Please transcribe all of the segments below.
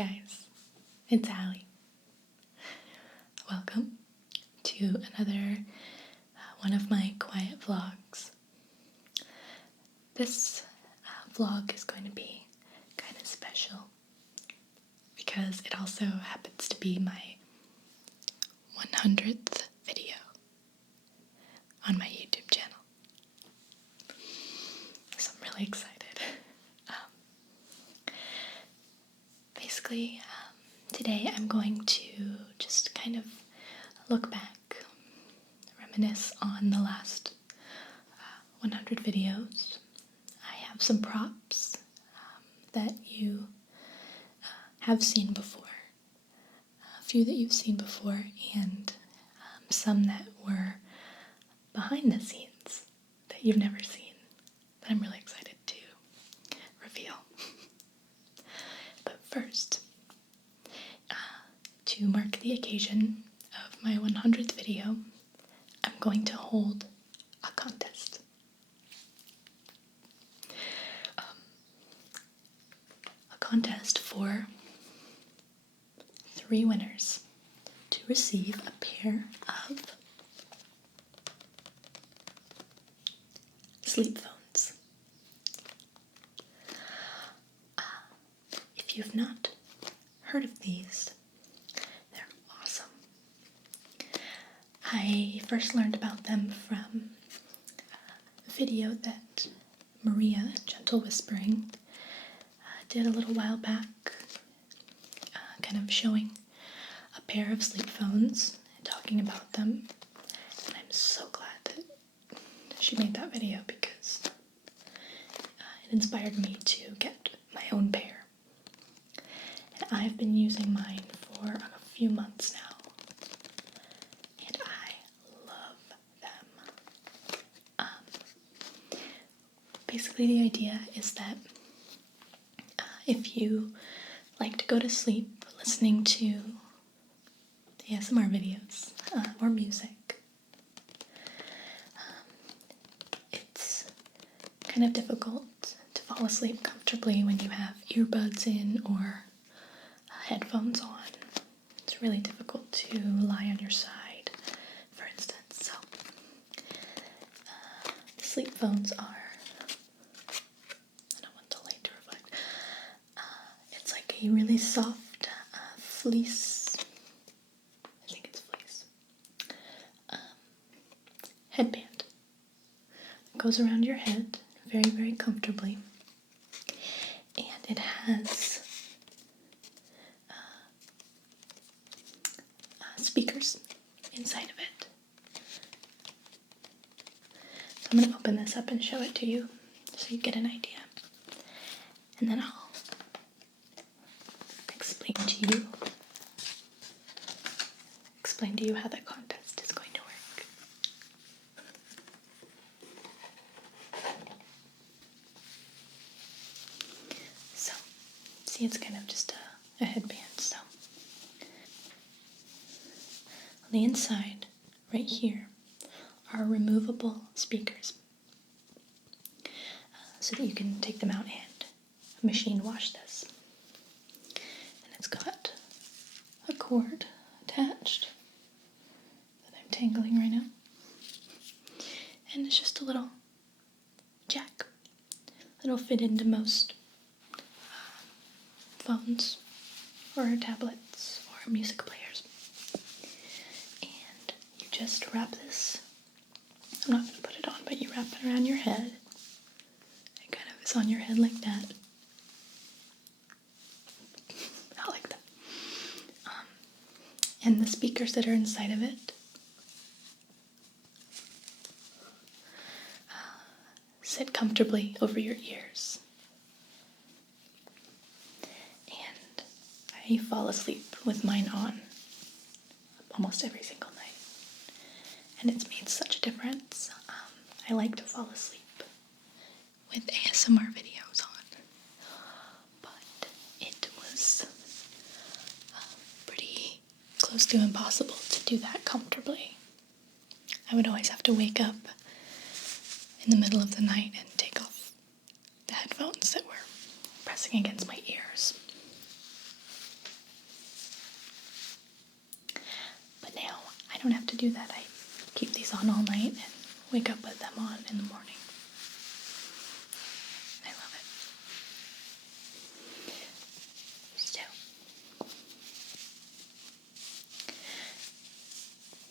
guys, it's Allie. Welcome to another one of my quiet vlogs. This vlog is going to be kind of special because it also happens to be my 100th video on my YouTube channel. So I'm really excited. Today I'm going to just kind of look back, reminisce on the last 100 videos. I have some props that you have seen before, a few that you've seen before, and some that were behind the scenes that you've never seen, that I'm really excited to reveal. But first, to mark the occasion of my 100th video, I'm going to hold a contest. A contest for 3 winners to receive a pair of sleep phones. If you've not heard of these, they're awesome. I first learned about them from a video that Maria, Gentle Whispering, did a little while back, kind of showing a pair of sleep phones, talking about them, and I'm so glad that she made that video because it inspired me to get my own pair. And I've been using mine for a few months now, and I love them. Basically the idea is that if you like to go to sleep listening to ASMR videos or music, it's kind of difficult to fall asleep comfortably when you have earbuds in or headphones on. It's really difficult to lie on your side, for instance. So the sleep phones are, I don't want the light to reflect, it's like a really soft fleece, I think it's fleece, headband. It goes around your head very, very comfortably, and it has speakers inside of it. So I'm going to open this up and show it to you so you get an idea, and then I'll explain to you how the contest is going to work. So, see, it's kind of just a headband. So on the inside, right here, are removable speakers, so that you can take them out and machine wash this. And it's got a cord attached that I'm tangling right now, and it's just a little jack that'll fit into most phones or tablets or music players. And you just wrap this, I'm not going to put it on, but you wrap it around your head. It kind of is on your head like that. I like that. And the speakers that are inside of it sit comfortably over your ears. And I fall asleep with mine on almost every single night. And it's made such a difference. I like to fall asleep with ASMR videos on, but it was pretty close to impossible to do that comfortably. I would always have to wake up in the middle of the night and take off the headphones that were pressing against my ears. don't have to do that. I keep these on all night and wake up with them on in the morning. I love it. So,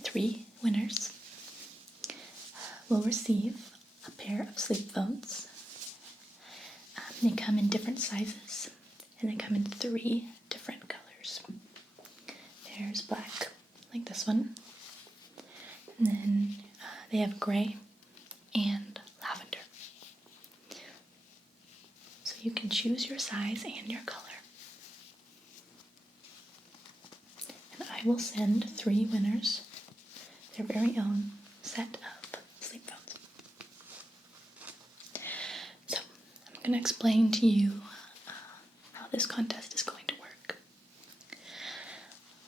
3 winners will receive a pair of sleep phones. They come in different sizes, and they come in 3 different colors. There's black, like this one, and then they have gray and lavender. So you can choose your size and your color. And I will send 3 winners their very own set of sleep phones. So I'm going to explain to you how this contest is going to work.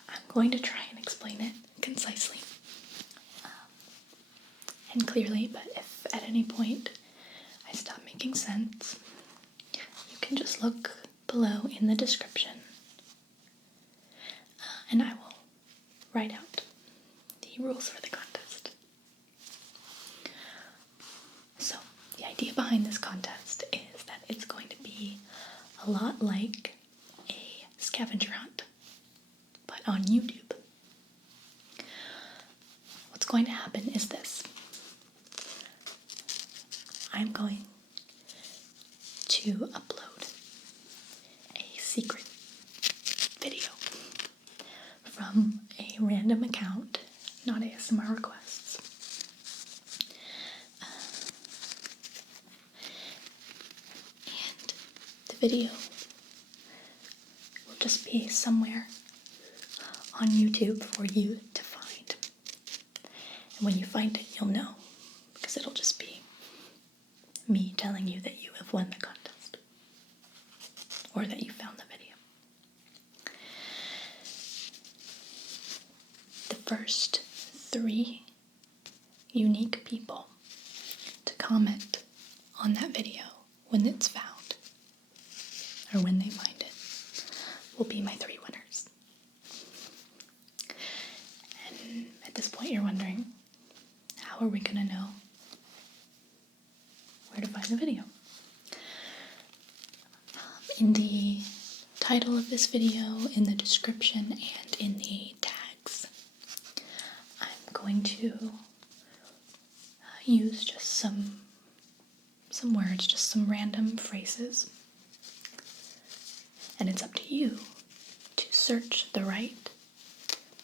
I'm going to try and explain it concisely and clearly, but if at any point I stop making sense, you can just look below in the description and I will write out the rules for the contest. So, the idea behind this contest is that it's going to be a lot like a scavenger hunt, but on YouTube. What's going to happen is this. I'm going to upload a secret video from a random account, not ASMR requests. And the video will just be somewhere on YouTube for you to find. And when you find it, you'll know, because it'll just be me telling you that you have won the contest, or that you found the video. The first 3 unique people to comment on that video when it's found, or when they find it, will be my 3 winners. And at this point you're wondering, how are we going to know where to find the video? In the title of this video, in the description, and in the tags, I'm going to use just some words, just some random phrases. And it's up to you to search the right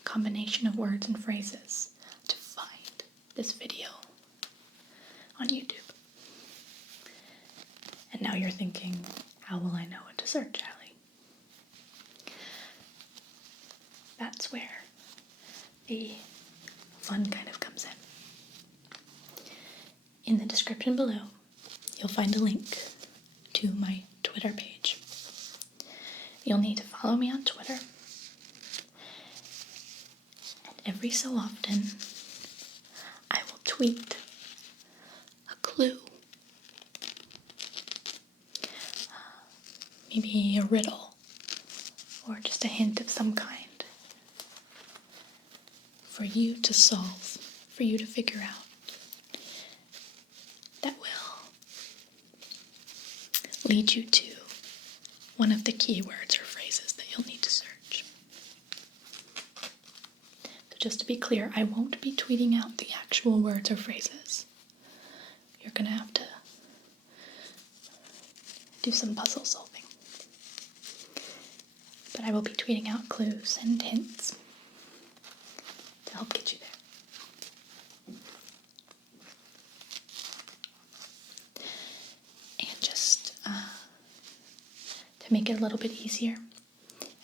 combination of words and phrases to find this video on YouTube. And now you're thinking, how will I know what to search, Allie? That's where the fun kind of comes in. In the description below, you'll find a link to my Twitter page. You'll need to follow me on Twitter. And every so often, I will tweet a clue. Maybe a riddle, or just a hint of some kind for you to solve, for you to figure out, that will lead you to one of the keywords or phrases that you'll need to search. So just to be clear, I won't be tweeting out the actual words or phrases. You're going to have to do some puzzle solving. But I will be tweeting out clues and hints to help get you there. And just to make it a little bit easier,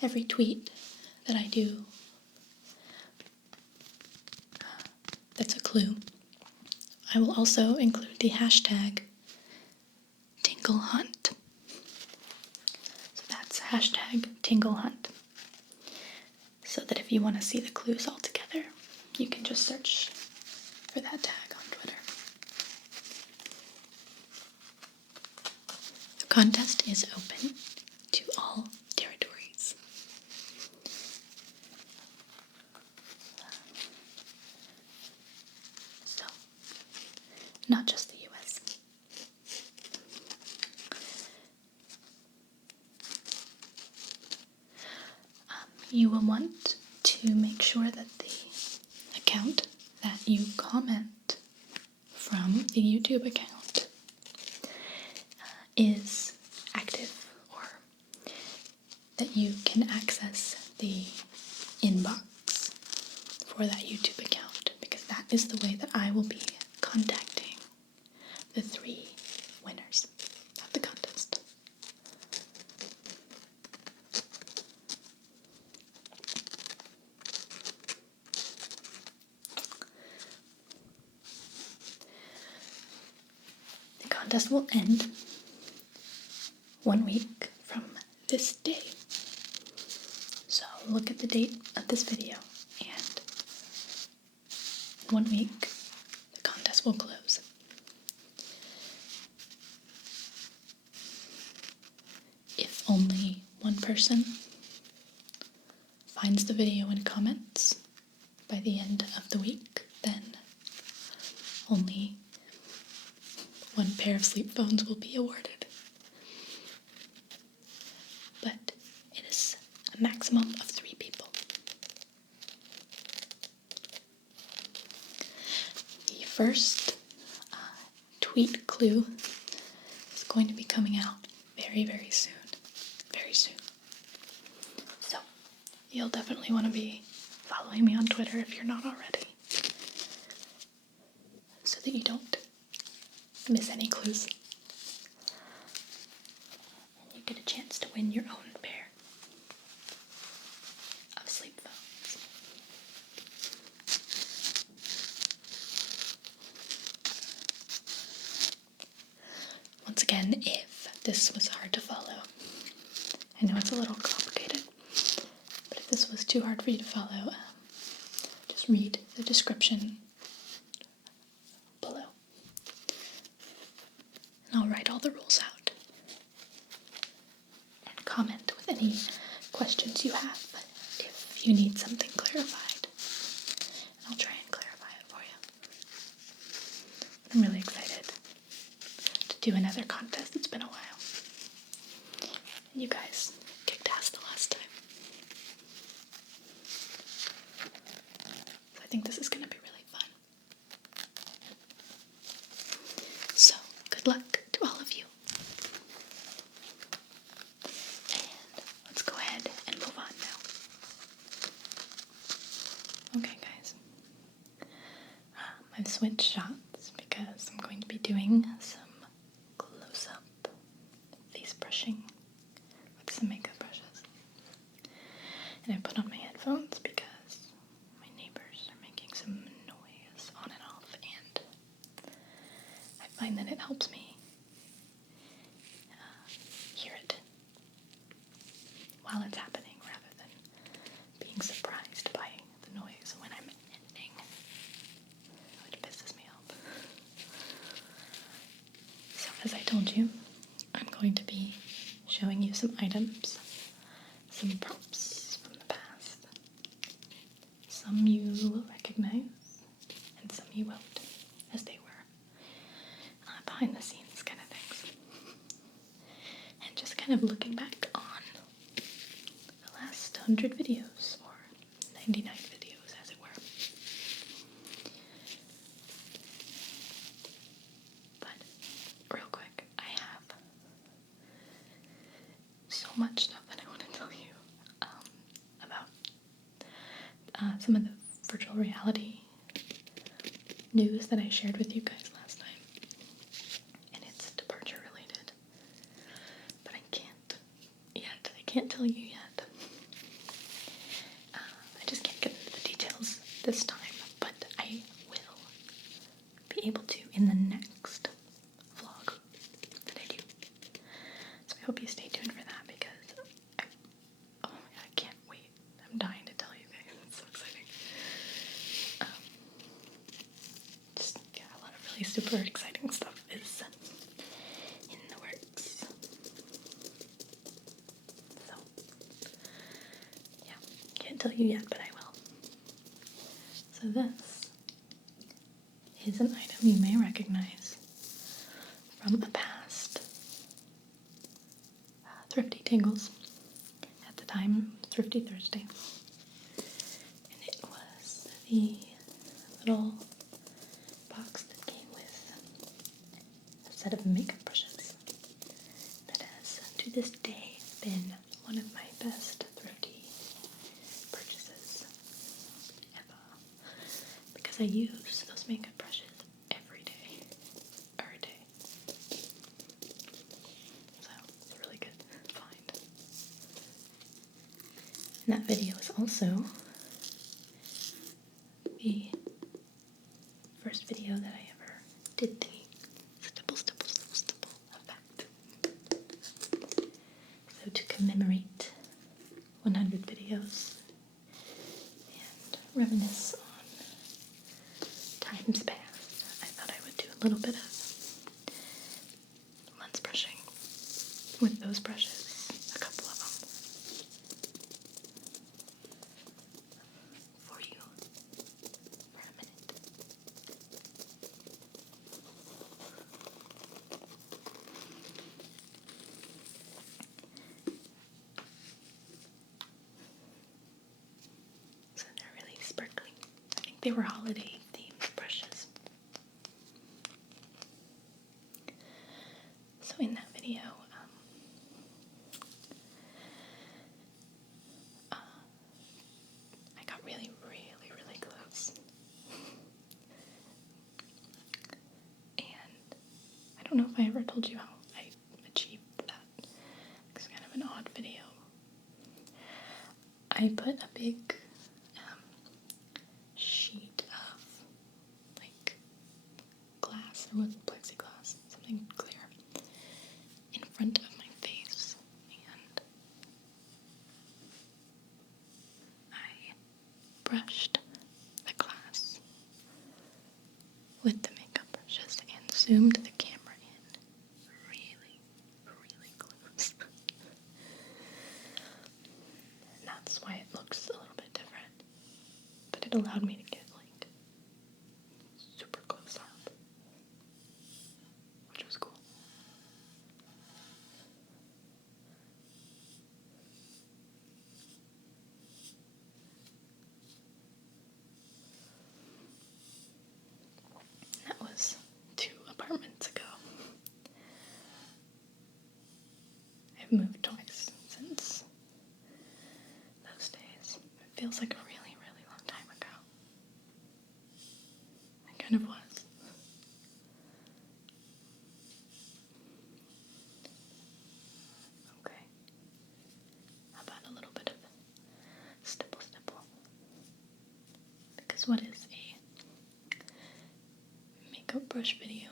every tweet that I do that's a clue, I will also include the hashtag tinglehunt. Hashtag tinglehunt, so that if you want to see the clues all together, you can just search for that tag on Twitter. The contest is open to all territories. will want to make sure that the account that you comment from, the YouTube account, is active, or that you can access the inbox for that YouTube account, because that is the way that I will be contacting the 3 winners of the contest. The contest will end 1 week from this day. So look at the date of this video, and in 1 week, the contest will close. If only one person finds the video and comments by the end of the week, then only 1 pair of sleep phones will be awarded. But it is a maximum of 3 people. The first tweet clue is going to be coming out very, very soon. Very soon. So, you'll definitely want to be following me on Twitter if you're not already, so that you don't miss any clues. And you get a chance to win your own pair of sleep phones. Once again, if this was hard to follow, I know it's a little complicated, but if this was too hard for you to follow, just read the description below. And I'll write all the rules out. And comment with any questions you have if you need something clarified. And I'll try and clarify it for you. I'm really excited to do another contest. It's been a while. And you guys kicked ass the last time. So I think this is going to be really fun. So, good luck to all of you. And let's go ahead and move on now. Okay, guys. I've switched shots because I'm going to be doing some close-up face brushing with some makeup brushes. And I put on my headphones because my neighbors are making some noise on and off, and I find that it helps me hear it while it's happening rather than being surprised by the noise when I'm editing, which pisses me off. So as I told you, I'm going to be showing you some items, some props from the past. Some you will recognize, and some you won't, as they were behind the scenes kind of things. And just kind of looking back on the last 100 videos, or 99 videos as it were. But real quick, I have so much stuff that I want to tell you about some of the virtual reality news that I shared with you guys last time. And it's departure related. But I can't yet. I can't tell you yet. I just can't get into the details this time. But I will be able to in the next vlog that I do. So I hope you stay tuned for that, because oh my god, I can't wait. I'm dying to tell you guys. It's so exciting. Just a lot of really super exciting stuff is in the works. So yeah, can't tell you yet, but I will. So this is an item you may recognize from a past Thrifty Tingles. At the time, Thrifty Thursday. the little box that came with a set of makeup brushes that has, to this day, been one of my best thrifty purchases ever, because I use those makeup brushes every day. So it's a really good find. And that video is also the first video that I ever did the stipple effect. So to commemorate 100 videos and reminisce on times past, I thought I would do a little bit of lens brushing with those brushes, a couple of them, for you for a minute. So they're really sparkling. I think they were holiday themed brushes. So in that video, I got really close. And I don't know if I ever told you how I achieved that. It's kind of an odd video. I put a big sheet of like glass, or was it plexiglass, something clear, in front of my face, and I brushed the glass with the makeup brushes and zoomed the camera in really close. And that's why it looks a little bit different. But it allowed me to get like super close up, which was cool. That was 2 apartments ago. I've moved twice since those days. It feels like a really long time ago. It kind of was. Okay. How about a little bit of stipple? Because what is a makeup brush video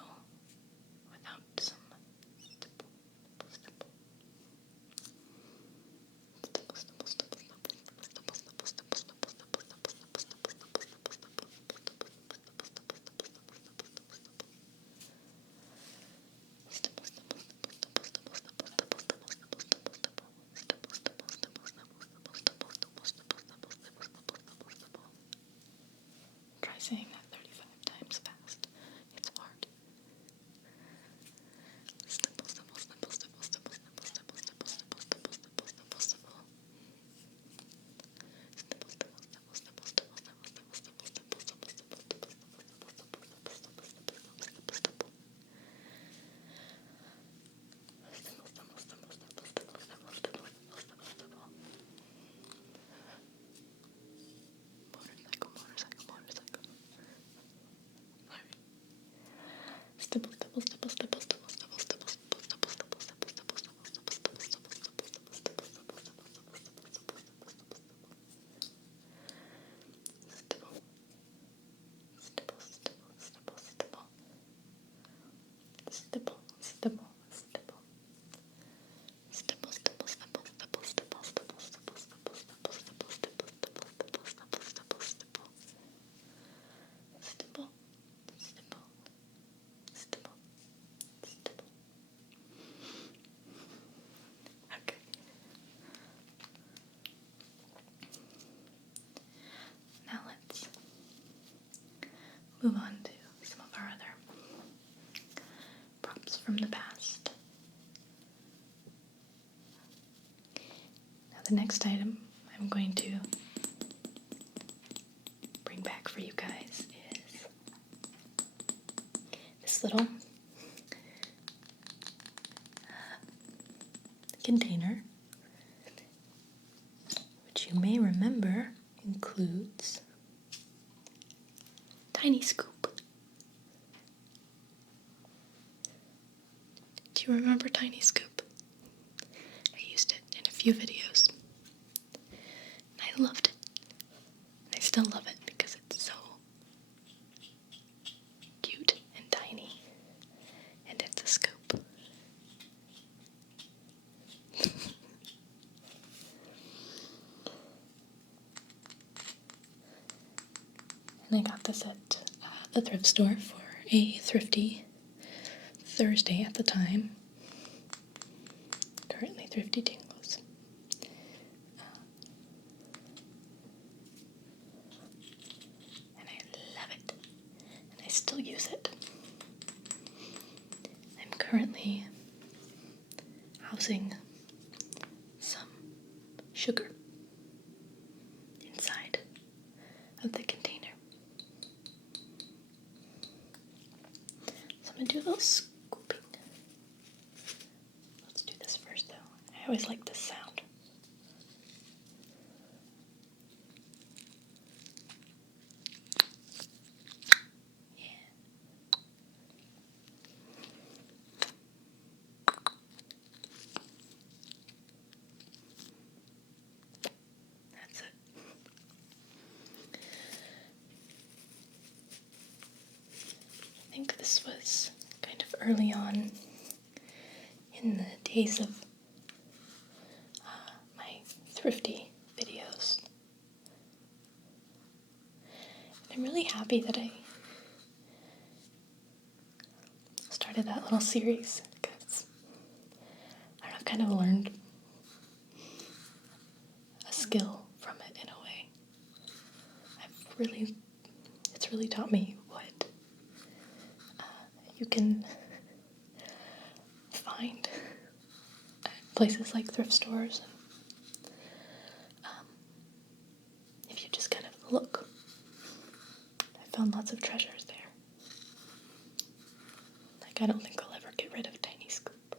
without some stipple? Try saying that 35 times fast. It's hard. Stipple. Okay. Now let's move on to some of our other props from the past. Now the next item I'm going to bring back for you guys is this little container, which you may remember includes Tiny Scoop. Do you remember Tiny Scoop? I used it in a few videos. And I loved it. And I still love it because it's so cute and tiny. And it's a scoop. And I got this at the thrift store for a thrifty Thursday at the time. Currently thrifty tingles. And I love it. And I still use it. I'm currently housing some sugar inside of the container. So I'm going to do a little scooping. Let's do this first though. I always like this sound. That's it. I think this was kind of early on in the days of my thrifty videos. And I'm really happy that I started that little series because I don't know, I've kind of learned a skill from it in a way. It's really taught me what you can find at places like thrift stores. And, if you just kind of look, I found lots of treasures there. Like, I don't think I'll ever get rid of Tiny Scoop.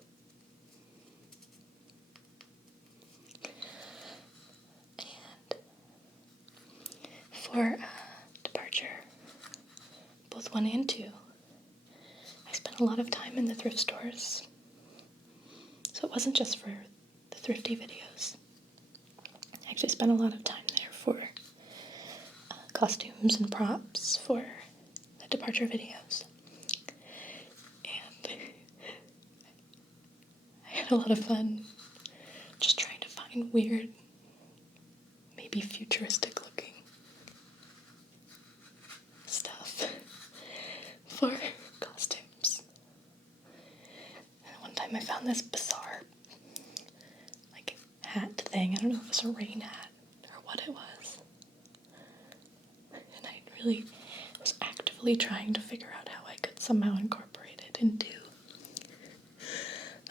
And for departure, both 1 and 2, I spent a lot of time in the thrift stores. So it wasn't just for the thrifty videos. I actually spent a lot of time there for costumes and props for the departure videos. And I had a lot of fun just trying to find weird, maybe futuristic looking stuff for costumes. And one time I found this bizarre, like, hat thing. I don't know if it was a rain hat or what it was. And I really was actively trying to figure out how I could somehow incorporate it into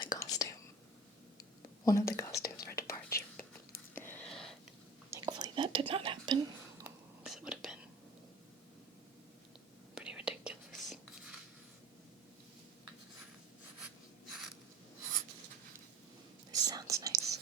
the costume. One of the costumes for departure. But thankfully that did not happen, because it would have been pretty ridiculous. This sounds nice.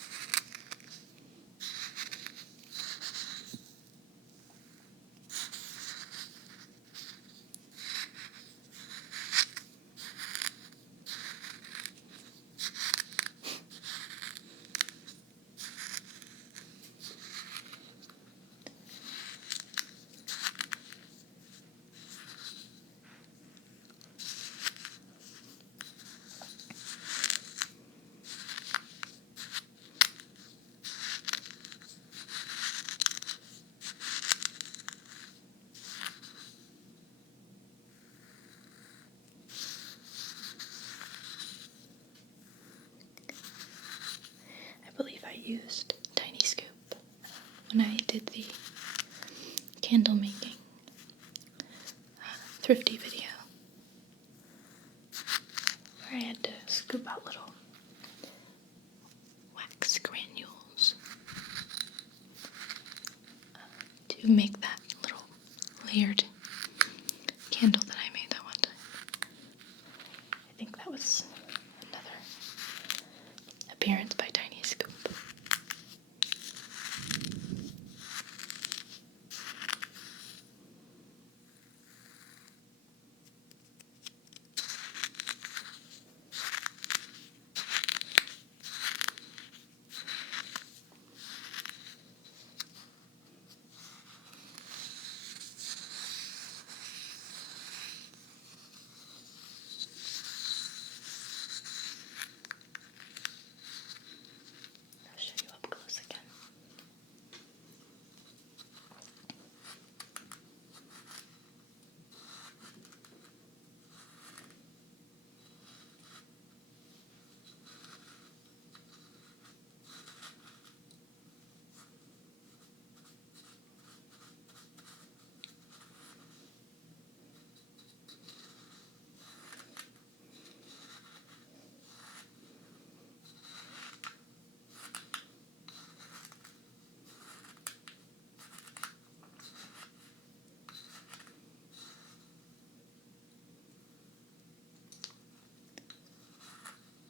Used Tiny Scoop when I did the candle making thrifty video, where I had to scoop out little wax granules to make that little layered candle that I made that one time. I think that was another appearance by Tiny Scoop. I'll show you up close again.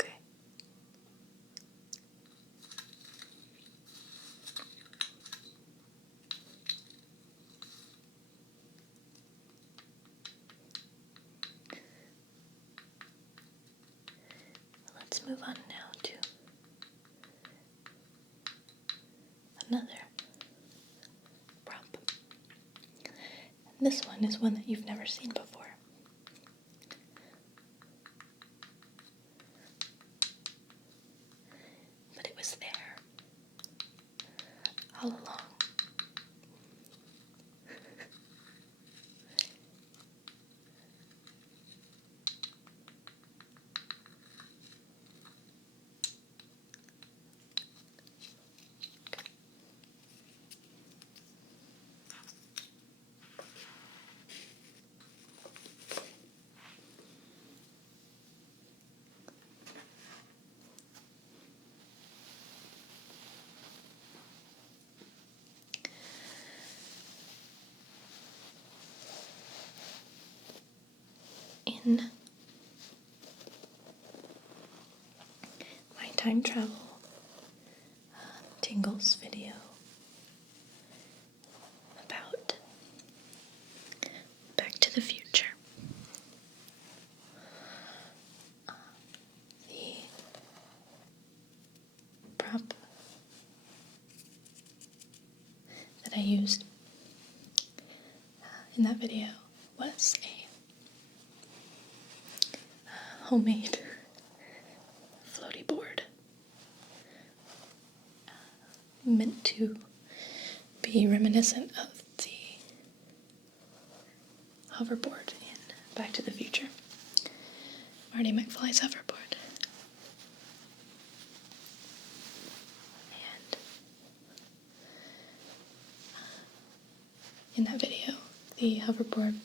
Okay. Let's move on now to another prop. And this one is one that you've never seen before. But it was there all along. In my time travel tingles video about Back to the Future, the prop that I used in that video was a homemade floaty board, meant to be reminiscent of the hoverboard in Back to the Future, Marty McFly's hoverboard. And in that video, the hoverboard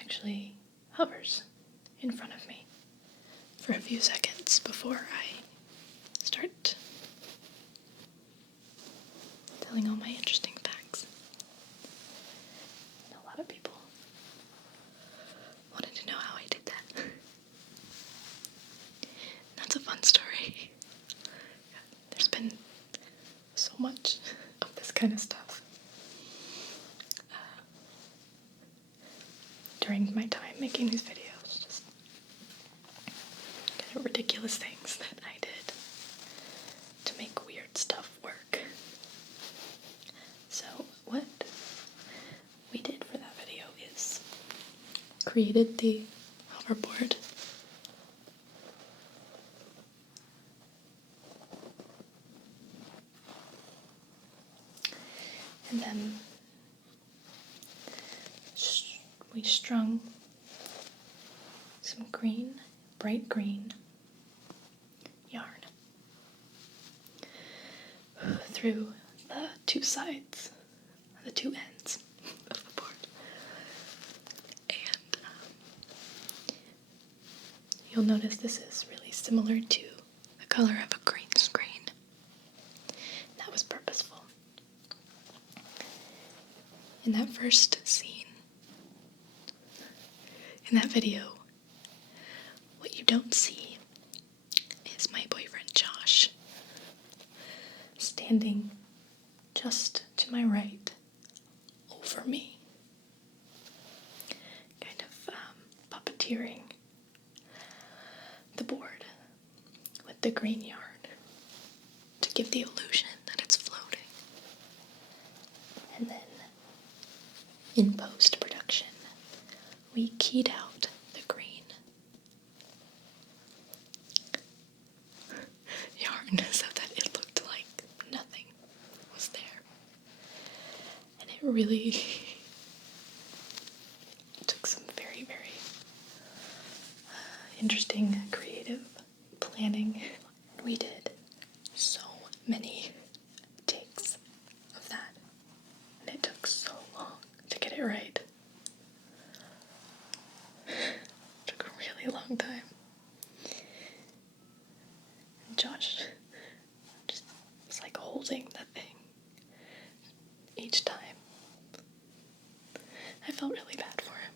actually hovers in front of me for a few seconds before I start telling all my interesting facts. And a lot of people wanted to know how I did that. That's a fun story. There's been so much of this kind of stuff during my time making these videos. Just kind of ridiculous things that I did to make weird stuff work. So what we did for that video is created the hoverboard, and then we strung some green, bright green yarn through the two sides, the two ends of the board. And you'll notice this is really similar to the color of a green screen. That was purposeful. in that first scene, in that video, what you don't see is my boyfriend Josh standing just to my right over me, kind of puppeteering the board with the green yarn to give the illusion that it's floating. And then in post-production, we keyed out the green yarn so that it looked like nothing was there. And it really took some very, very interesting creative planning. We did so many takes of that, and it took so long to get it right. It took a really long time. And Josh just was like holding that thing each time. I felt really bad for him,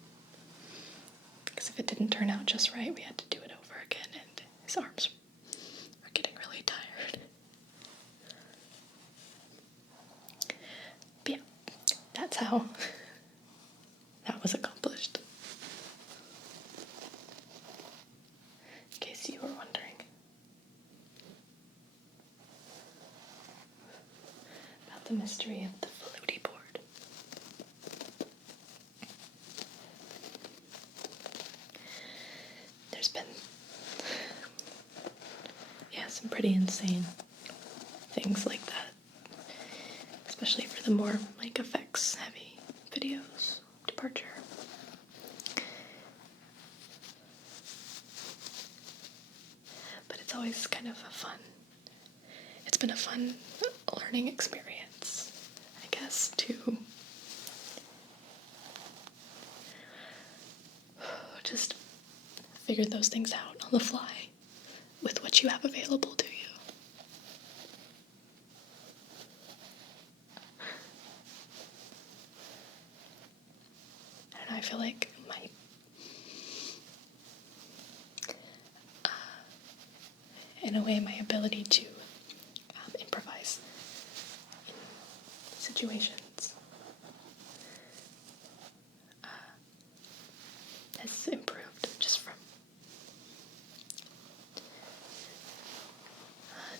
because if it didn't turn out just right, we had to do it over again, and his arms were getting really tired. But yeah, that's how that was accomplished. In case you were wondering about the mystery of the floaty board. There's been, some pretty insane things like that, especially for the more effects heavy videos. Departure. But it's always kind of it's been a fun learning experience, I guess, to just figure those things out on the fly with what you have available to you. And I feel like my ability to improvise in situations has improved just from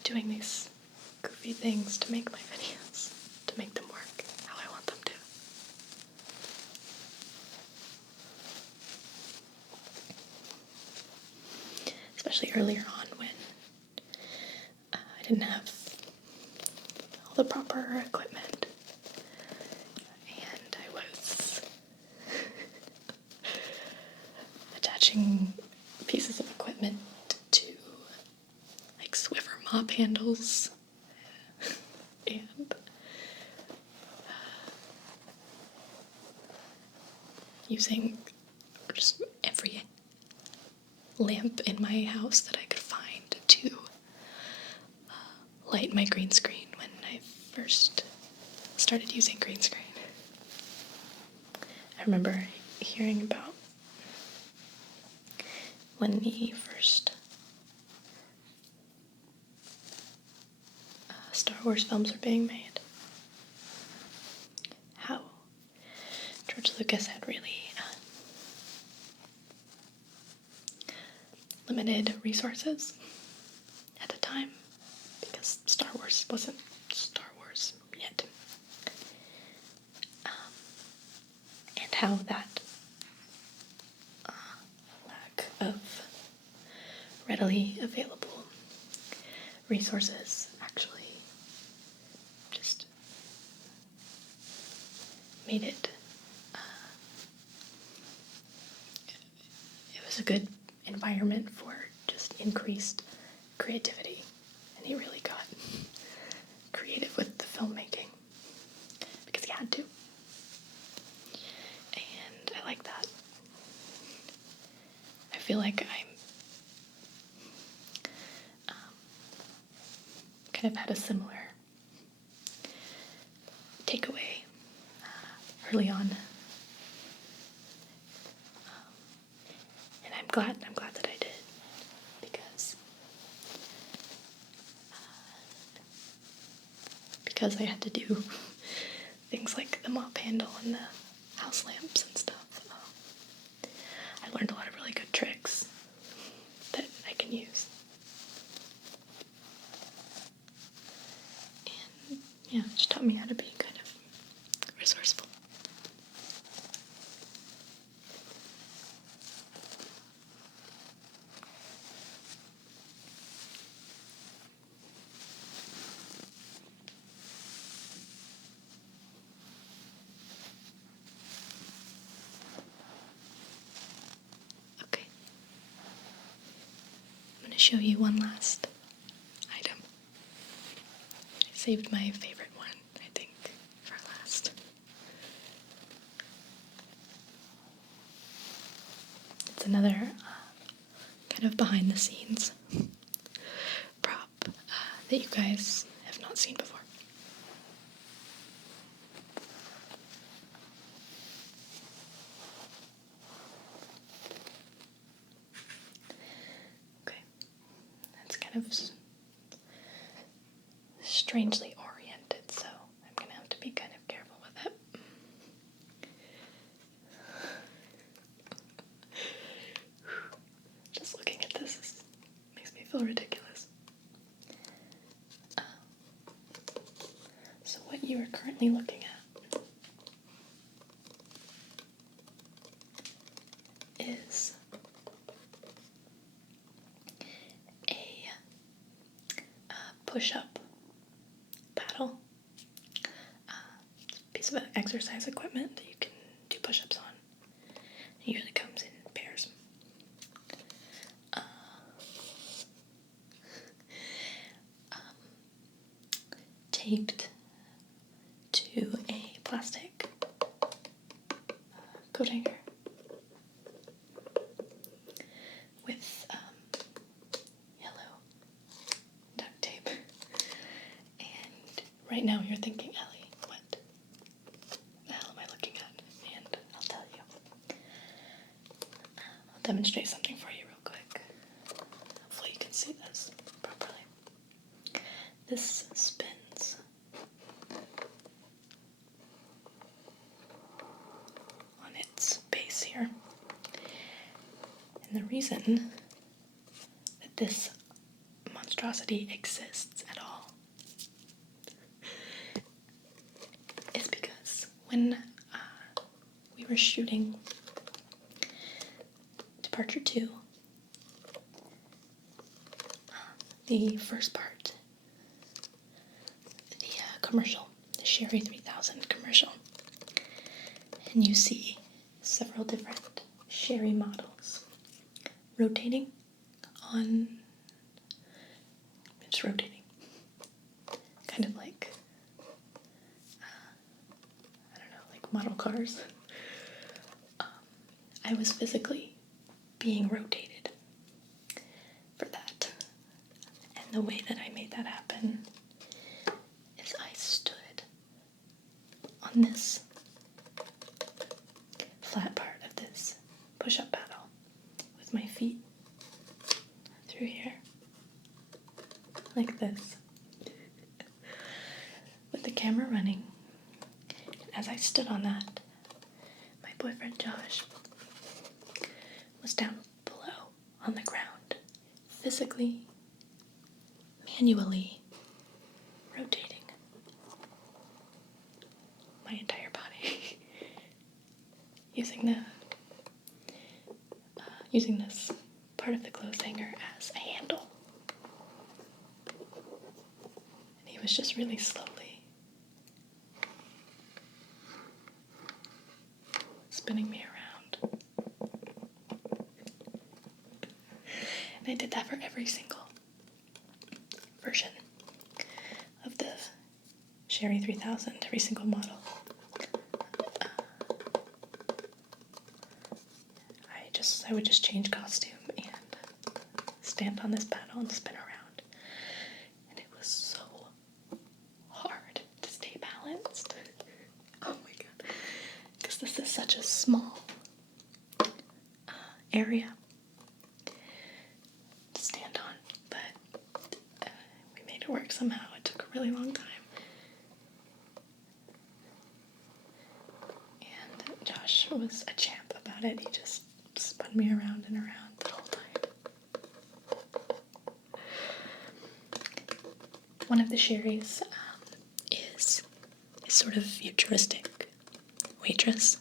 doing these goofy things to make my videos, to make them work how I want them to. Especially earlier on when I didn't have all the proper equipment, and I was attaching pieces of equipment to Swiffer mop handles and using just every lamp in my house that I could find to light my green screen when I first started using green screen. I remember hearing about when the first Star Wars films were being made, how George Lucas had really limited resources at the time, because Star Wars wasn't Star Wars yet. And how that lack of readily available resources actually just made it, it was a good environment for just increased creativity, and he really got creative with the filmmaking because he had to, and I like that. I feel like I'm kind of had a similar takeaway early on. And I'm glad that I did, because I had to do things like the mop handle and the house lamps and stuff. I learned a lot of really good tricks that I can use. And yeah, it just taught me how to be kind of resourceful. Okay. I'm going to show you one last item. I saved my favorite one, I think, for last. It's another kind of behind the scenes prop that you guys have not seen before. Okay, that's kind of strangely oriented, so I'm gonna have to be kind of careful with it. Just looking at this makes me feel ridiculous. So what you are currently looking at is a push-up paddle. Piece of exercise equipment that you can do push-ups on. It usually comes in pairs. Taped to a plastic coat hanger with yellow duct tape. And right now you're thinking, Ellie, what the hell am I looking at? And I'll tell you. I'll demonstrate something for you real quick. Hopefully you can see this properly. This spins on its base here. And the reason that this monstrosity exists at all is because when we were shooting Departure 2, the first part, the commercial, the Sherry 3000 commercial, and you see several different Sherry models rotating on, just rotating, kind of like, I don't know, like model cars. I was physically being rotated for that. And the way that I made that happen is I stood on this flat part of this push-up paddle with my feet through here, like this, with the camera running. And as I stood on that, my boyfriend Josh was down below on the ground, physically, manually rotating my entire body using this part of the clothes hanger as a handle. And he was just really slowly spinning me around. And I did that for every single version of the Sherry 3000, every single model. I would just change costume and stand on this paddle and spin around. And it was so hard to stay balanced. Oh my god. this is such a small area to stand on, but we made it work somehow. It took a really long time. And Josh was a champ about it. He just spun me around and around the whole time. One of the Sherrys is a sort of futuristic waitress.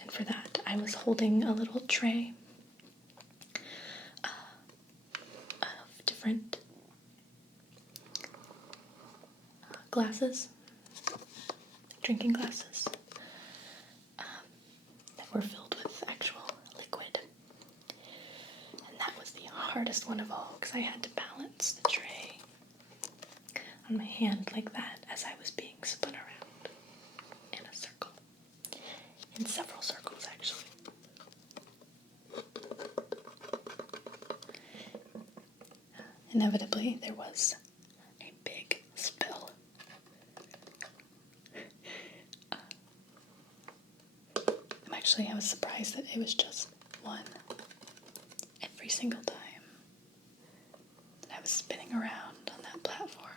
And for that, I was holding a little tray of different glasses, drinking glasses, that were filled with actual liquid. And that was the hardest one of all, because I had to balance the tray on my hand like that as I was being spun around in a circle. In several circles, actually. Inevitably, there was a big spill. I was surprised that it was just one every single time that I was spinning around on that platform.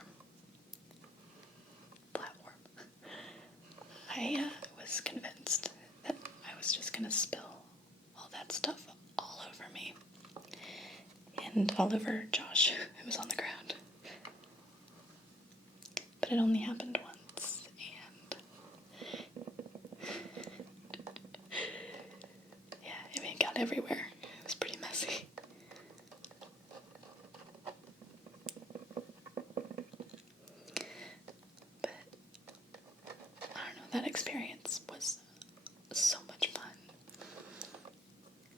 I was convinced that I was just going to spill all that stuff all over me and all over Josh, who was on the ground. But it only happened once, and yeah, it got everywhere. It was pretty messy. But I don't know, that experience was so much fun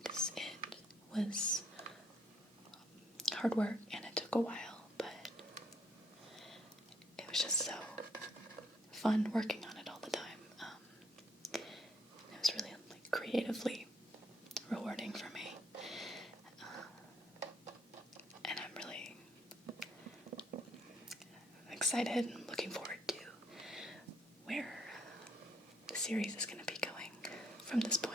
because it was hard work and it took a while, but it was just so fun working on it all the time. It was really creatively rewarding for me, and I'm really excited and looking forward to where the series is going to be going from this point.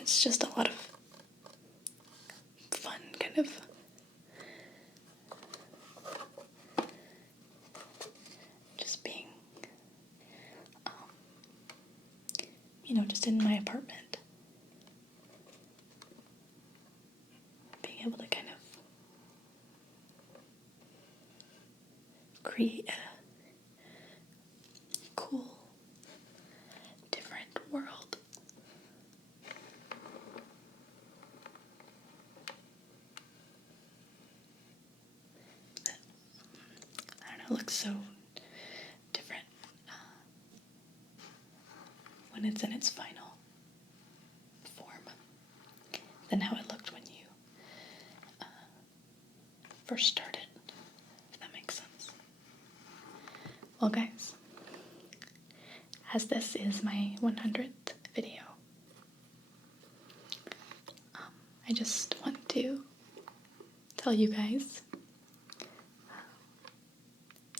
It's just a lot of fun, kind of just being, just in my apartment, being able to kind of create a cool, different world. It looks so different when it's in its final form than how it looked when you first started, if that makes sense. Well, guys, as this is my 100th video, I just want to tell you guys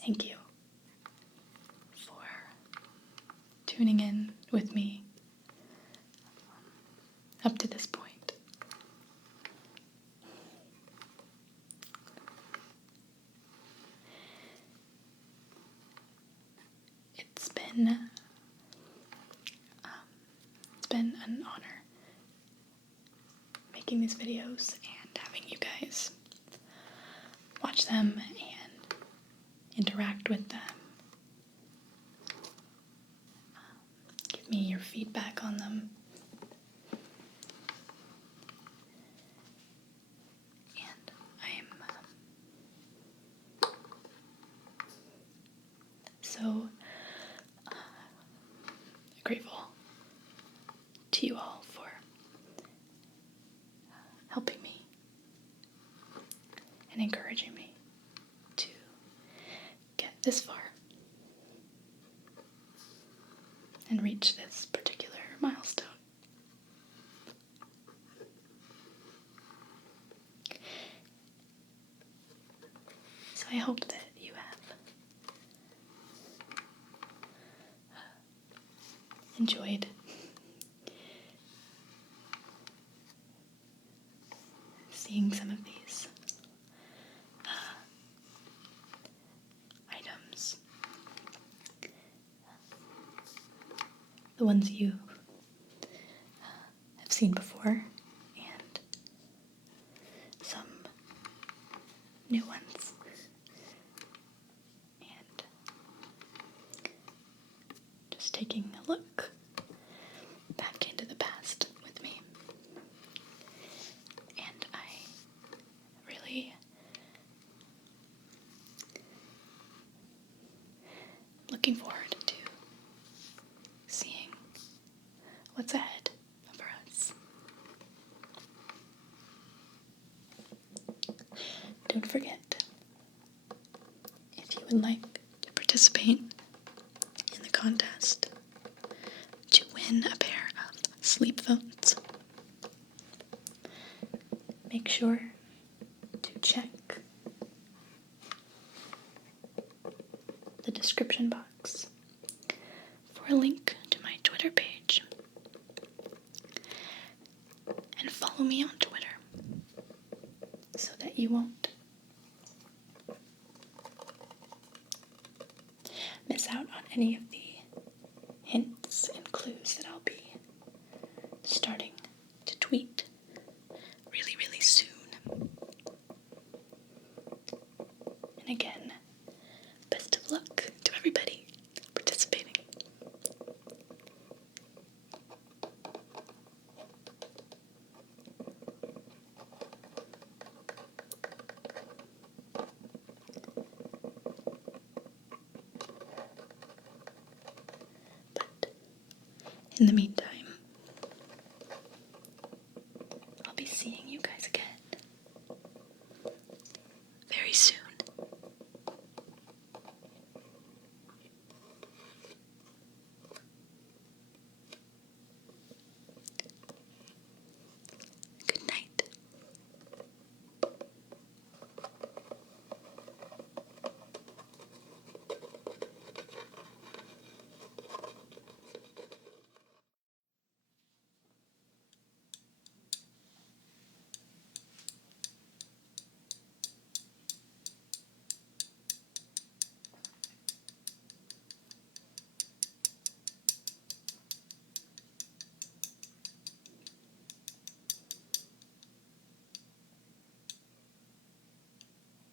thank you for tuning in with me up to this point. It's been an honor making these videos and having you guys watch them and interact with them. Give me your feedback on them. And I am so grateful to you all for helping me and encouraging me to get this far. and reach this particular milestone. So I hope that you have enjoyed seeing some of these items, the ones you have seen before, and some new ones, and just taking a look back into the past with me. And I really looking forward to seeing what's ahead for us. Don't forget, if you would like to participate in the contest to win a pair of sleep phones, make sure to check the description box for a link to my Twitter page, and follow me on Twitter so that you won't miss out on any of the hints and clues that I'll be starting to tweet really, really soon. And again, best of luck to everybody participating. But in the meantime,